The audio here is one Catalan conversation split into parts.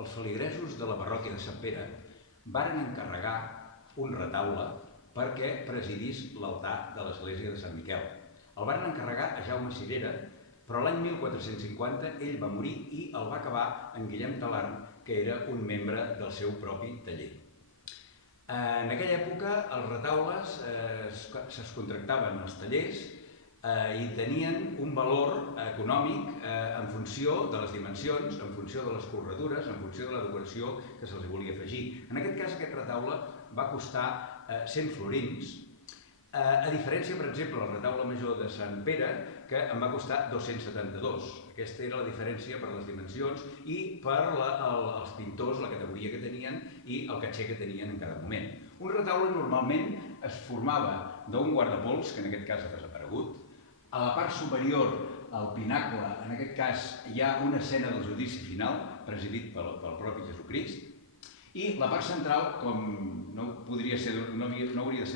els feligresos de la parròquia de Sant Pere varen encarregar un retaule perquè presidís l'altar de l'església de Sant Miquel. El varen encarregar a Jaume Cirera, però l'any 1450 ell va morir i el va acabar en Guillem Talarn, que era un membre del seu propi taller. En aquella època els retaules es contractaven als tallers i tenien un valor econòmic en funció de les dimensions, en funció de les colradures, en funció de la decoració que se'ls volia afegir. En aquest cas, aquest retaule va costar 100 florins, a diferència, per exemple, del retaule major de Sant Pere, que em va costar 272. Aquesta era la diferència per les dimensions i per els pintors, la categoria que tenien i el caché que tenien en cada moment. Un retaule normalment es formava d'un guardapols, que en aquest cas ha desaparegut. A la part superior, al pinacle, en aquest cas, hi ha una escena del judici final, presidit pel propi Jesucrist, i la part central, com no hauria de ser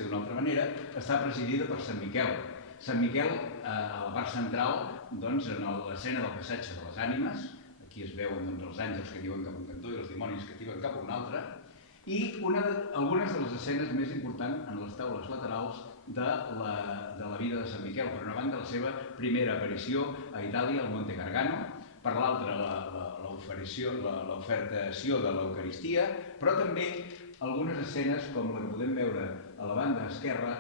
d'una altra manera, està presidida per Sant Miquel. Sant Miquel, a la part central, en l'escena del passatge de les ànimes, aquí es veuen els àngels que diuen cap a un cantó i els dimonis que diuen cap a un altre, i algunes de les escenes més importants en les taules laterals de la vida de Sant Miquel. Per una banda, la seva primera aparició a Itàlia, al Monte Gargano, per l'altra, l'ofertació de l'Eucaristia, però també algunes escenes, com la que podem veure a la banda esquerra,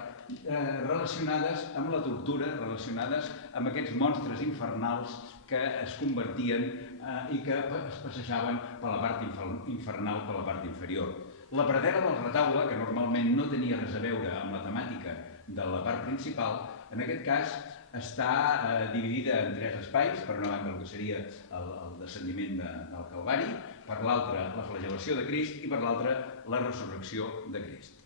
relacionades amb la tortura, relacionades amb aquests monstres infernals que es convertien i que es passejaven per la part infernal, per la part inferior. La predel·la del retaule, que normalment no tenia res a veure amb la temàtica de la part principal, en aquest cas està dividida en 3 espais, per una banda el que seria el descendiment del Calvari, per l'altra la flagel·lació de Crist i per l'altra la resurrecció de Crist.